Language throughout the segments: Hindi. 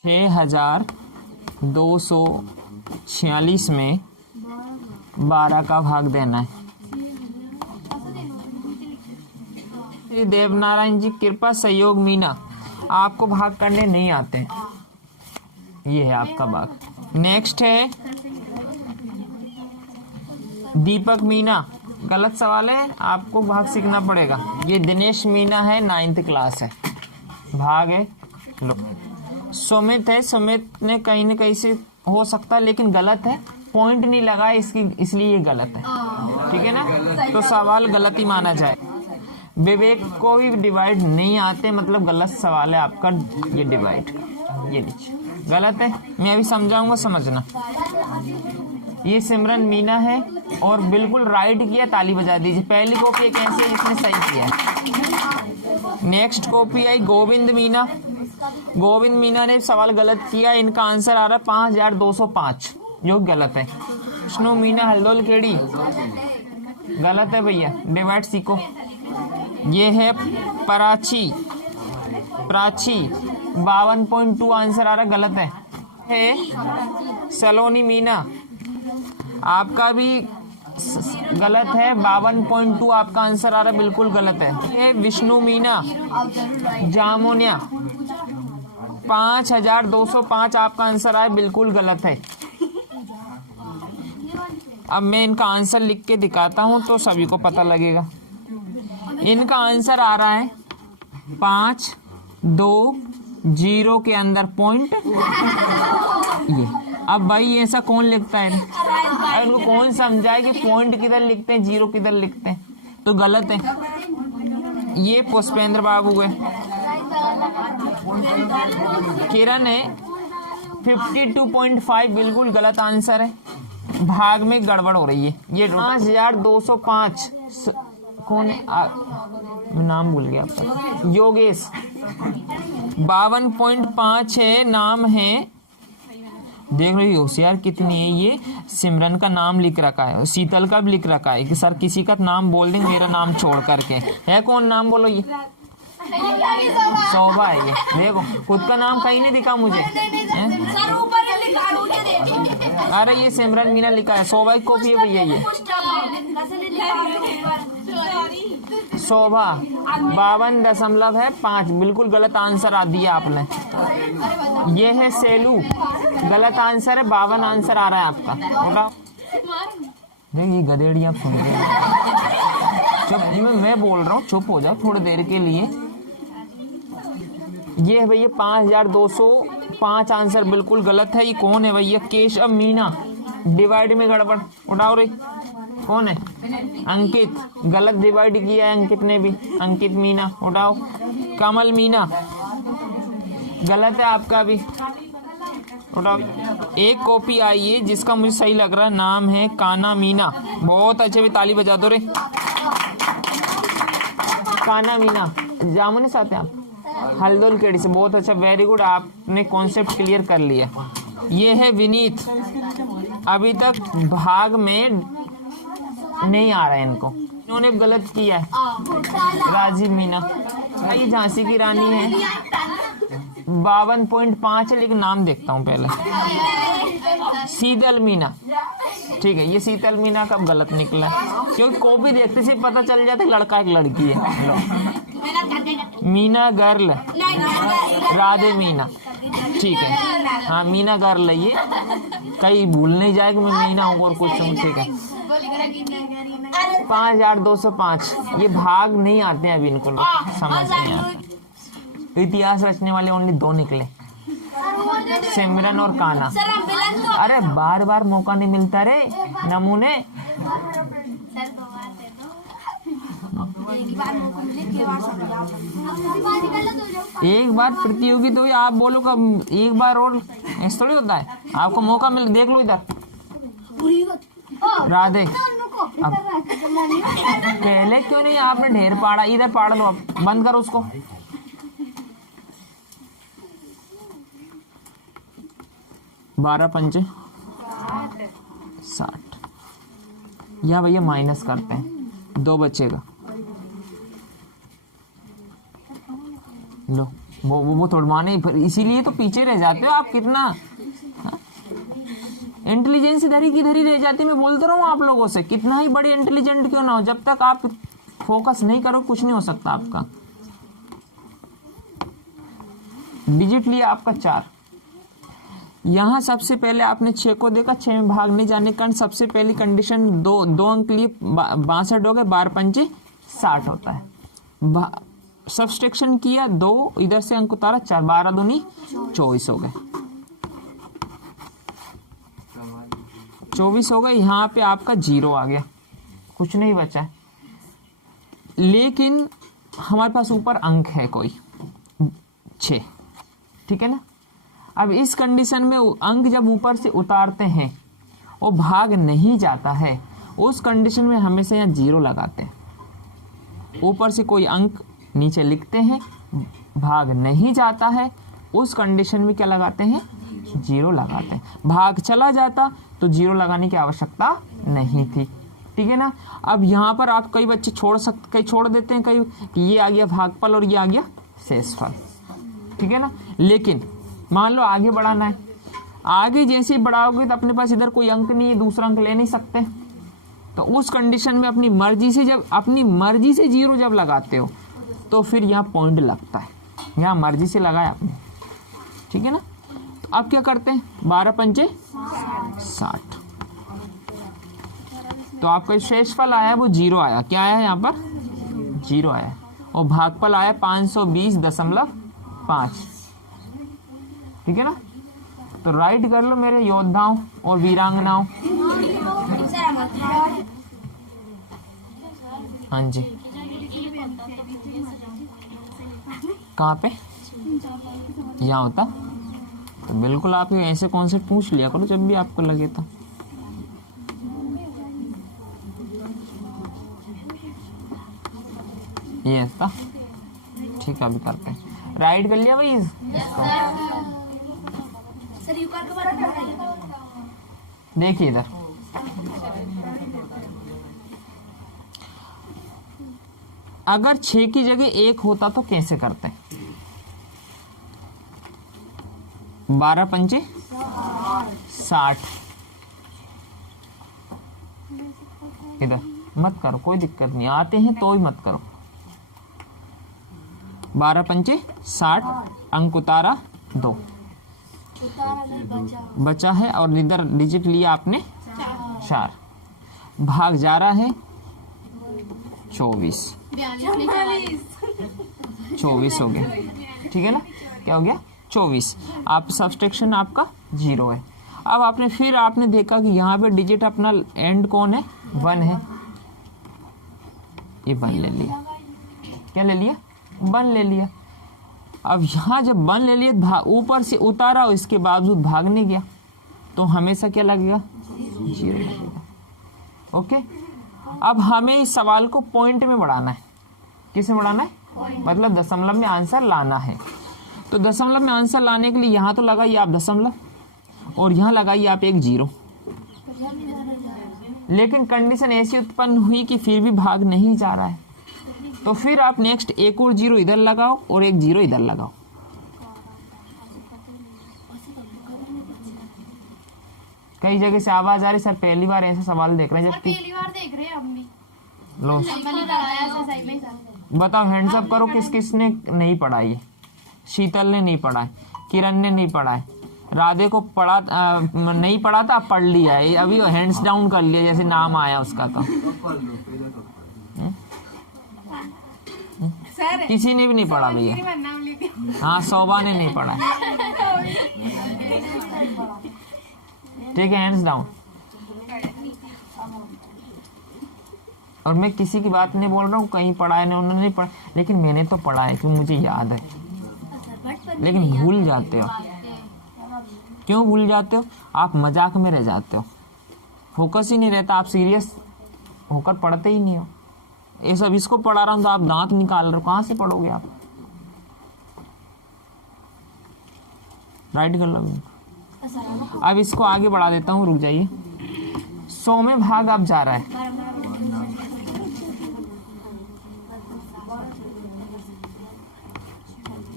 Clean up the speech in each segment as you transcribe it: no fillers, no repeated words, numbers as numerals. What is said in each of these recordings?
6246 में 12 का भाग देना है। श्री देवनारायण जी कृपा सहयोग मीना, आपको भाग करने नहीं आते हैं। ये है आपका भाग। नेक्स्ट है दीपक मीना, गलत सवाल है, आपको भाग सीखना पड़ेगा। ये दिनेश मीना है, 9th क्लास है, भाग है। लो सुमित है, सुमित ने कहीं न कहीं से हो सकता है लेकिन गलत है, पॉइंट नहीं लगा इसकी, इसलिए ये गलत है। ठीक है ना, तो सवाल गलत ही माना जाए। विवेक को भी डिवाइड नहीं आते, मतलब गलत सवाल है आपका। ये डिवाइड का ये नीचे गलत है, मैं अभी समझाऊंगा, समझना। ये सिमरन मीना है और बिल्कुल राइट किया, ताली बजा दीजिए। पहली कॉपी एक ऐसी है जिसने सही किया है। नेक्स्ट कॉपी आई गोविंद मीना, गोविंद मीना ने सवाल गलत किया, इनका आंसर आ रहा है 5205, जो गलत है। विष्णु मीना हल्दोल केड़ी, गलत है भैया, डिवाइड सीखो। ये है प्राची, प्राची 52.2 आंसर आ रहा है, गलत है। सलोनी मीना, आपका भी गलत है, 52.2 आपका आंसर आ रहा है, बिल्कुल गलत है। ये विष्णु मीना जामुनिया 5205 आपका आंसर आया, बिल्कुल गलत है। अब मैं इनका आंसर लिख के दिखाता हूं तो सभी को पता लगेगा। इनका आंसर आ रहा है 520 के अंदर पॉइंट। ये अब भाई ऐसा कौन लिखता है, इनको कौन समझाए कि पॉइंट किधर लिखते हैं, जीरो किधर लिखते हैं, तो गलत है। ये पुष्पेंद्र बाबू है। किरण है 52.5, बिल्कुल गलत आंसर है, भाग में गड़बड़ हो रही है। ये 5205 कौन है, नाम भूल गया आपका, योगेश 52.5 है, नाम है, देख रही हो होशियार कितनी है। ये सिमरन का नाम लिख रखा है, शीतल का भी लिख रखा है कि सर किसी का नाम बोल देंगे मेरा नाम छोड़ करके। है कौन, नाम बोलो। ये शोभा है, ये देखो खुद का नाम कहीं नहीं दिखा मुझे। अरे ये सिमरन मीना लिखा है, शोभा की कॉपी है भैया। ये शोभा 52.5, बिल्कुल गलत आंसर आ दिया आपने। ये है सेलू, गलत आंसर है, 52 आंसर आ रहा है आपका। ये गधेड़ी आप सुन रहे हैं, चुप, मैं बोल रहा हूँ, चुप हो जाओ थोड़ी देर के लिए। ये है भैया 5205 आंसर बिल्कुल गलत है। ये कौन है भैया, केशव मीना, डिवाइड में गड़बड़, उठाओ रे, कौन है, अंकित, गलत डिवाइड किया है अंकित ने भी, अंकित मीना उठाओ। कमल मीना, गलत है आपका भी, उठाओ। एक कॉपी आई है जिसका मुझे सही लग रहा है, नाम है काना मीना, बहुत अच्छे, भी ताली बजा दो रे। काना मीना जामुनी साथ हैं आप, हल्दोल केड़ी से, बहुत अच्छा, वेरी गुड, आपने कॉन्सेप्ट क्लियर कर लिया। ये है विनीत, अभी तक भाग में नहीं आ रहा है इनको, इन्होंने गलत किया है। राजीव मीना, ये झांसी की रानी है, 52.5 है, लेकिन नाम देखता हूँ पहले। शीतल मीना, ठीक है, ये शीतल मीना कब गलत निकला है, क्योंकि कॉपी देखते से पता चल जाता है लड़का एक लड़की है। मीना गर्ल, राधे मीना, ठीक है, हाँ मीना गर्ल है, ये कहीं भूल नहीं जाए कि मैं मीना हूँ और कुछ हूँ। ठीक है, 5205, ये भाग नहीं आते हैं अभी इनको, समझ नहीं आता। इतिहास रचने वाले ओनली 2 निकले, सिमरन और काना। अरे बार बार मौका नहीं मिलता रे, नमूने। एक बार प्रतियोगी तो आप बोलो कब, एक बार और ऐसा थोड़ी होता है, आपको मौका मिल, देख लो इधर राधे। अब पहले क्यों नहीं आपने ढेर पाड़ा, इधर पाड़ लो, अब बंद करो उसको। 12 पंचे 60, या भैया माइनस करते हैं, 2 बचेगा, लो वो थोड़ा माने, इसीलिए तो पीछे रह जाते हो आप। कितना इंटेलिजेंस इधर ही की इधर ही रह जाती। मैं बोलता रहा हूँ आप लोगों से, कितना ही बड़े इंटेलिजेंट क्यों ना हो, जब तक आप फोकस नहीं करो कुछ नहीं हो सकता आपका। डिजिट लिया आपका 4। यहां सबसे पहले आपने 6 को देखा, 6 में भाग नहीं जाने के कारण सबसे पहली कंडीशन 2 अंक लिए 62 हो गए, 12 पंचे 60 होता है। सब्सट्रैक्शन किया 2, इधर से अंक उतारा 4, 12 दूनी 24 हो गए, 24 हो गए। यहाँ पे आपका 0 आ गया, कुछ नहीं बचा है। लेकिन हमारे पास ऊपर अंक है कोई 6, ठीक है ना। अब इस कंडीशन में अंक जब ऊपर से उतारते हैं वो भाग नहीं जाता है, उस कंडीशन में हमेशा यहाँ 0 लगाते हैं। ऊपर से कोई अंक नीचे लिखते हैं, भाग नहीं जाता है, उस कंडीशन में क्या लगाते हैं, 0 लगाते हैं। भाग चला जाता तो 0 लगाने की आवश्यकता नहीं थी, ठीक है ना। अब यहाँ पर आप कई बच्चे कई छोड़ देते हैं, कई ये आ गया भागफल और ये आ गया शेषफल, ठीक है ना। लेकिन मान लो आगे बढ़ाना है, आगे जैसे ही बढ़ाओगे तो अपने पास इधर कोई अंक नहीं है, दूसरा अंक ले नहीं सकते, तो उस कंडीशन में अपनी मर्जी से 0 जब लगाते हो तो फिर यहाँ पॉइंट लगता है। यहाँ मर्जी से लगाया आपने, ठीक है ना। तो अब क्या करते हैं, 12 पंचे 60, तो आपका शेषफल आया वो 0 आया। क्या आया यहाँ पर, 0 आया। और भागफल आया 520.5, ठीक है ना। तो राइट कर लो मेरे योद्धाओं और वीरांगनाओं। हाँ जी, कहाँ पे, यहाँ होता तो बिल्कुल आप ऐसे कॉन्सेप्ट पूछ लिया करो जब भी आपको लगे तो। ये था, ठीक है, अभी करते हैं। राइट कर लिया भाई इसको। देखिए इधर अगर 6 की जगह 1 होता तो कैसे करते हैं, 12 पंचे 60, इधर मत करो, कोई दिक्कत नहीं, आते हैं तो ही मत करो। 12 पंचे 60, अंक उतारा 2 बचा है, और इधर डिजिट लिया आपने 4, भाग जा रहा है 24 हो गया, ठीक है ना। क्या हो गया, 24। आप सब्सट्रैक्शन आपका 0 है। अब आपने देखा कि यहाँ पे डिजिट अपना एंड कौन है, 1 है, ये 1 ले लिया। क्या ले लिया, 1 ले लिया। अब यहाँ जब 1 ले लिया, ऊपर से उतारा और इसके बावजूद भाग नहीं गया, तो हमेशा क्या लगेगा, 0 लगेगा। ओके, अब हमें इस सवाल को पॉइंट में बढ़ाना है। किसमें बढ़ाना है, मतलब दशमलव में आंसर लाना है। तो दशमलव में आंसर लाने के लिए यहाँ तो लगाइए आप दशमलव, और यहाँ लगाइए आप एक 0। लेकिन कंडीशन ऐसी उत्पन्न हुई कि फिर भी भाग नहीं जा रहा है, तो फिर आप नेक्स्ट एक और 0 इधर लगाओ और एक 0 इधर लगाओ। कई जगह से आवाज आ रही, सर पहली बार ऐसा सवाल देख रहे हैं, जबकि पहली बार देख रहे हैं हम भी। लो बताओ, हैंड्स अप करो, किस किस ने नहीं पढ़ा ये। शीतल ने नहीं पढ़ा है, किरण ने नहीं पढ़ा है, राधे को नहीं पढ़ा था, पढ़ लिया है, अभी हैंड्स डाउन कर लिया जैसे नाम आया उसका। तो किसी ने भी नहीं पढ़ा भैया। हाँ, शोभा ने नहीं पढ़ा, ठीक है, हैंड्स डाउन। और मैं किसी की बात नहीं बोल रहा हूँ, कहीं पढ़ा है उन्होंने नहीं पढ़ा, लेकिन मैंने तो पढ़ा है क्योंकि मुझे याद है। लेकिन भूल जाते हो, क्यों भूल जाते हो, आप मजाक में रह जाते हो, फोकस ही नहीं रहता, आप सीरियस होकर पढ़ते ही नहीं हो। ये सब इसको पढ़ा रहा हूँ तो आप दांत निकाल रहे हो, कहाँ से पढ़ोगे आप। राइट कर लो। अब इसको आगे बढ़ा देता हूँ, रुक जाइए। 100 में भाग अब जा रहा है,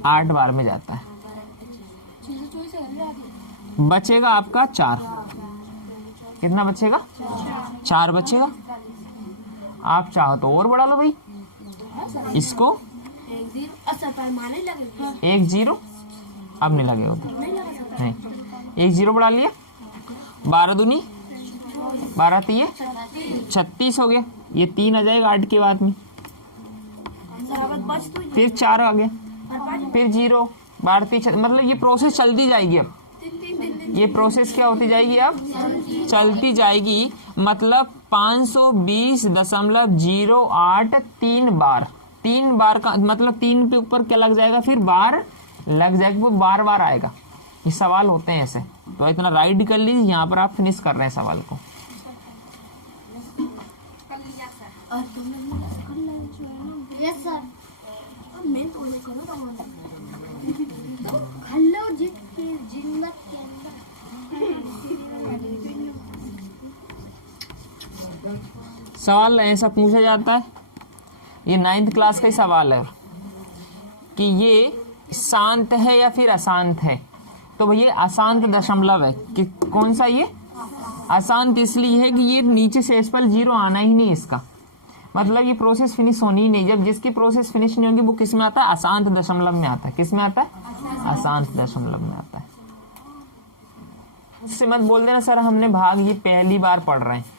8 बार में जाता है। बचेगा आपका 4। कितना बचेगा? 4 बचेगा। आप चाहो तो और बढ़ा लो भाई इसको। 1 0 अब नहीं लगेगा उधर, नहीं 1 0 बढ़ा लिया। 12 दूनी 12 तिये 36 हो गया। ये 3 आ जाएगा 8 के बाद में, फिर 4 आ गया, फिर 0 12 3 मतलब ये प्रोसेस चलती जाएगी। अब ये प्रोसेस क्या होती जाएगी? अब चलती जाएगी। मतलब 520.08 3 बार। 3 बार का मतलब 3 के ऊपर क्या लग जाएगा? फिर बार लग जाएगा, वो बार बार आएगा। ये सवाल होते हैं ऐसे। तो इतना राइट कर लीजिए। यहाँ पर आप फिनिश कर रहे हैं सवाल को। सवाल ऐसा पूछा जाता है, ये 9th क्लास का ही सवाल है कि ये शांत है या फिर अशांत है। तो भैया अशांत दशमलव है कि कौन सा? ये अशांत इसलिए है कि ये नीचे से इस पर 0 आना ही नहीं इसका, मतलब ये प्रोसेस फिनिश होनी ही नहीं। जब जिसकी प्रोसेस फिनिश नहीं होगी वो किस में आता है? अशांत दशमलव में आता है। किस में आता है? अशांत दशमलव में आता है। उससे मत बोल देना सर हमने भाग ये पहली बार पढ़ रहे हैं।